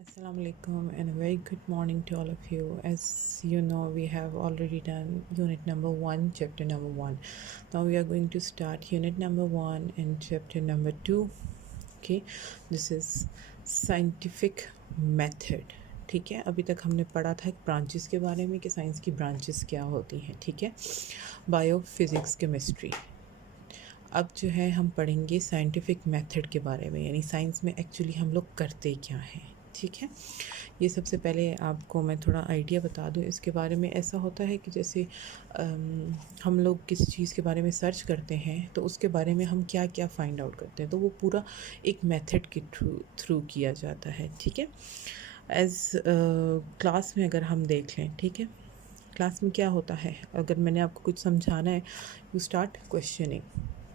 Assalamu alaikum and a very good morning to all of you. As you know, we have already done unit number 1, chapter number 1. Now we are going to start unit number 1 and chapter number 2. Okay, this is scientific method. ठीक है, अभी तक हमने पढ़ा था branches के बारे में कि साइंस की ब्रांचेस क्या होती हैं. ठीक है, बायो, फिज़िक्स, केमिस्ट्री. अब जो है हम पढ़ेंगे साइंटिफिक मेथड के बारे में, यानी साइंस में एक्चुअली हम लोग करते क्या हैं. ठीक है, ये सबसे पहले आपको मैं थोड़ा आइडिया बता दूं इसके बारे में. ऐसा होता है कि जैसे हम लोग किसी चीज़ के बारे में सर्च करते हैं तो उसके बारे में हम क्या क्या फाइंड आउट करते हैं, तो वो पूरा एक मेथड के थ्रू किया जाता है. ठीक है, एज क्लास में अगर हम देख लें, ठीक है, क्लास में क्या होता है, अगर मैंने आपको कुछ समझाना है, यू स्टार्ट क्वेश्चनिंग.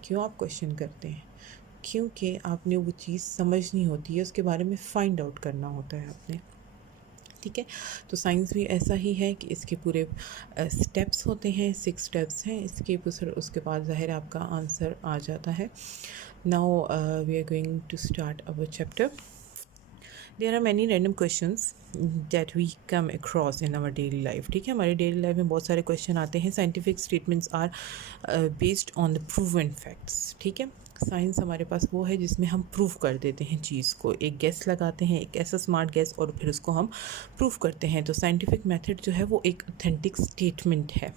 क्यों आप क्वेश्चन करते हैं? क्योंकि आपने वो चीज़ समझनी होती है, उसके बारे में फाइंड आउट करना होता है आपने. ठीक है, तो साइंस भी ऐसा ही है कि इसके पूरे स्टेप्स होते हैं, 6 स्टेप्स हैं इसके. उसके बाद ज़ाहिर आपका आंसर आ जाता है. Now we are going to start our chapter. There are many random questions that we come across in our daily life. ठीक है, हमारी डेली लाइफ में बहुत सारे क्वेश्चन आते हैं. Scientific statements are based on the proven facts. ठीक है, साइंस हमारे पास वो है जिसमें हम प्रूव कर देते हैं चीज़ को, एक गैस लगाते हैं, एक ऐसा स्मार्ट गैस, और फिर उसको हम प्रूव करते हैं. तो साइंटिफिक मेथड जो है वो एक ऑथेंटिक स्टेटमेंट है.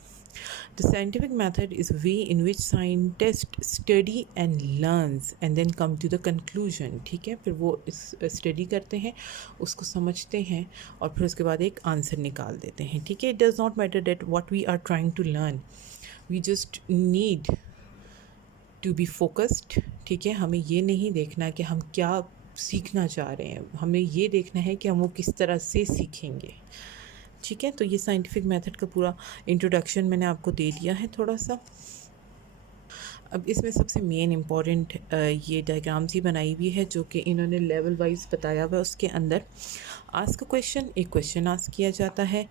The scientific method is a way in which scientists study and learns and then come to the conclusion. ठीक है, फिर वो इस स्टडी करते हैं, उसको समझते हैं और फिर उसके बाद एक आंसर निकाल देते हैं. ठीक है, it does not matter that what we are trying to learn, we just need to be focused. ठीक है, हमें ये नहीं देखना कि हम क्या सीखना चाह रहे हैं, हमें ये देखना है कि हम वो किस तरह से सीखेंगे. ठीक है, तो ये साइंटिफिक मेथड का पूरा इंट्रोडक्शन मैंने आपको दे दिया है थोड़ा सा. अब इसमें सबसे मेन इम्पॉर्टेंट ये डायग्राम्स ही बनाई हुई है जो कि इन्होंने लेवल वाइज बताया हुआ है. उसके अंदर आस्क क्वेश्चन, एक क्वेश्चन आस्क किया जाता है.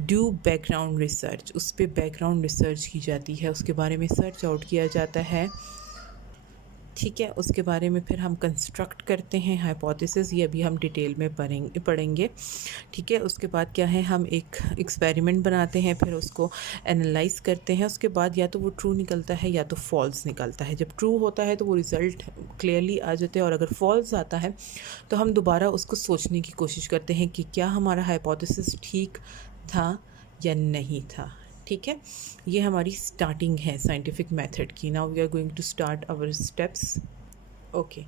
डू बैकग्राउंड रिसर्च, उस पर बैकग्राउंड रिसर्च की जाती है, उसके बारे में सर्च आउट किया जाता है. ठीक है, उसके बारे में फिर हम कंस्ट्रक्ट करते हैं हाइपोथेसिस, ये अभी हम डिटेल में पढ़ेंगे. ठीक है, उसके बाद क्या है, हम एक एक्सपेरिमेंट बनाते हैं, फिर उसको एनालाइज करते हैं. उसके बाद या तो वो ट्रू निकलता है या तो फॉल्स निकलता है. जब ट्रू होता है तो वो रिज़ल्ट क्लियरली आ जाते हैं, और अगर फॉल्स आता है तो हम दोबारा उसको सोचने की कोशिश करते हैं कि क्या हमारा हाइपोथेसिस ठीक था या नहीं था. ठीक है, ये हमारी स्टार्टिंग है साइंटिफिक मेथड की. Now we are going to start our steps. Okay,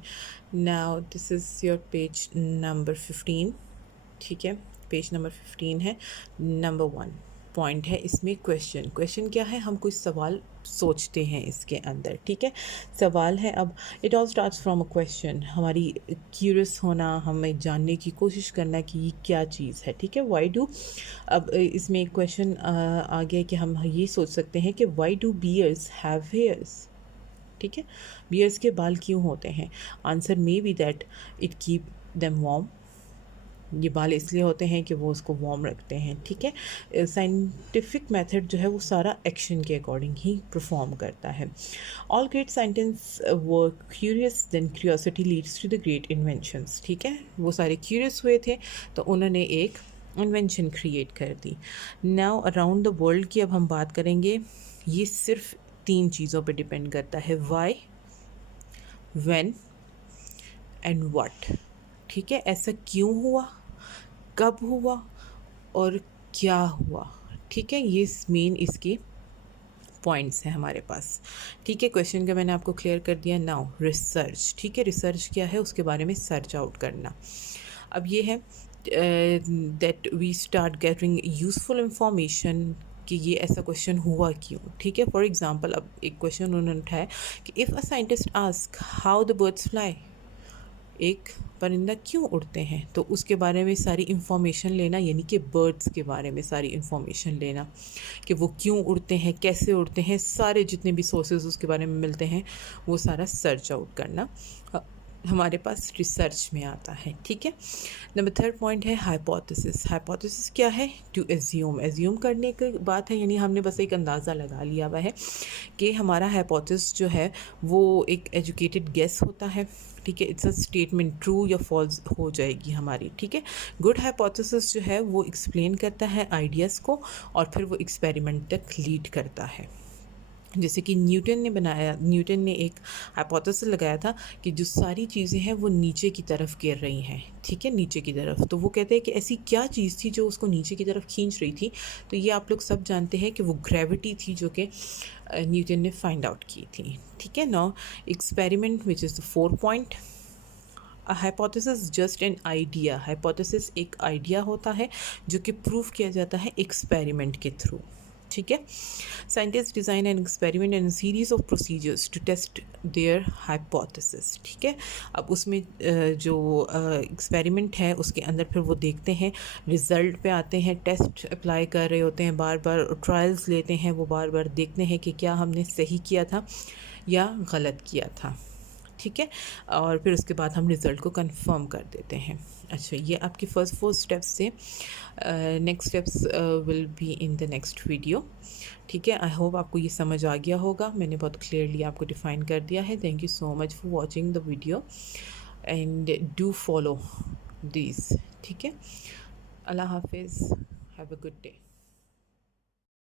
now this is your page number 15. ठीक है, पेज नंबर 15 है. नंबर 1 पॉइंट है इसमें क्वेश्चन क्या है, हम कुछ सवाल सोचते हैं इसके अंदर. ठीक है, सवाल है. अब it all starts from a question, हमारी क्यूरियस होना, हमें जानने की कोशिश करना कि ये क्या चीज़ है. ठीक है, वाई डू, अब इसमें एक क्वेश्चन आ गया कि हम ये सोच सकते हैं कि why do bears have hairs. ठीक है, बियर्स के बाल क्यों होते हैं? Answer may be that it keep them warm. ये बाल इसलिए होते हैं कि वो उसको वार्म रखते हैं. ठीक है, साइंटिफिक मेथड जो है वो सारा एक्शन के अकॉर्डिंग ही परफॉर्म करता है. All great scientist were curious, then curiosity leads to the great inventions. ठीक है, वो सारे क्यूरियस हुए थे तो उन्होंने एक इन्वेंशन क्रिएट कर दी. नाउ अराउंड द वर्ल्ड की अब हम बात करेंगे. ये सिर्फ 3 चीज़ों पे डिपेंड करता है, वाई, व्हेन एंड व्हाट. ठीक है, ऐसा क्यों हुआ, कब हुआ और क्या हुआ. ठीक है, ये मेन इसके पॉइंट्स हैं हमारे पास. ठीक है, क्वेश्चन का मैंने आपको क्लियर कर दिया. Now research. ठीक है, रिसर्च क्या है, उसके बारे में सर्च आउट करना. अब ये है that we start getting useful information कि ये ऐसा क्वेश्चन हुआ क्यों. ठीक है, फॉर एग्जांपल अब एक क्वेश्चन उन्होंने उठाया कि if a scientist ask how the birds fly, एक परिंदा क्यों उड़ते हैं, तो उसके बारे में सारी इन्फॉर्मेशन लेना, यानी कि बर्ड्स के बारे में सारी इन्फॉर्मेशन लेना कि वो क्यों उड़ते हैं, कैसे उड़ते हैं, सारे जितने भी सोर्सेज उसके बारे में मिलते हैं वो सारा सर्च आउट करना. हमारे पास रिसर्च में आता है, ठीक है। नंबर थर्ड पॉइंट है हाइपोथेसिस। हाइपोथेसिस क्या है? टू एज्यूम, एज्यूम करने की बात है, यानी हमने बस एक अंदाज़ा लगा लिया हुआ है कि हमारा हाइपोथेसिस जो है वो एक एजुकेटेड गेस होता है, ठीक है। इट्स अ स्टेटमेंट, ट्रू या फॉल्स हो जाएगी हमारी, ठीक है। गुड हाइपोथेसिस जो है वो एक्सप्लेन करता है आइडियाज़ को और फिर वो एक्सपेरिमेंट तक लीड करता है। जैसे कि न्यूटन ने एक हाइपोथेसिस लगाया था कि जो सारी चीज़ें हैं वो नीचे की तरफ गिर रही हैं, ठीक है, नीचे की तरफ। तो वो कहते हैं कि ऐसी क्या चीज़ थी जो उसको नीचे की तरफ खींच रही थी। तो ये आप लोग सब जानते हैं कि वो ग्रेविटी थी, जो कि न्यूटन ने फाइंड आउट की थी, ठीक है। Now experiment which is the four point. Hypothesis just an idea. Hypothesis एक आइडिया होता है जो कि प्रूव किया जाता है एक्सपेरिमेंट के थ्रू, ठीक है। Scientist design an experiment and series of procedures to test their hypothesis, ठीक है। अब उसमें जो एक्सपेरिमेंट है उसके अंदर फिर वो देखते हैं, रिज़ल्ट पे आते हैं, टेस्ट अप्लाई कर रहे होते हैं, बार बार ट्रायल्स लेते हैं, वो बार बार देखते हैं कि क्या हमने सही किया था या गलत किया था, ठीक है। और फिर उसके बाद हम रिज़ल्ट को कंफर्म कर देते हैं। अच्छा, ये आपके फर्स्ट 4 स्टेप्स थे। Next steps will be in the next video, ठीक है। आई होप आपको ये समझ आ गया होगा, मैंने बहुत क्लियरली आपको डिफ़ाइन कर दिया है। Thank you so much for watching the video and do follow this, ठीक है। अल्लाह हाफिज़, हैव अ गुड डे।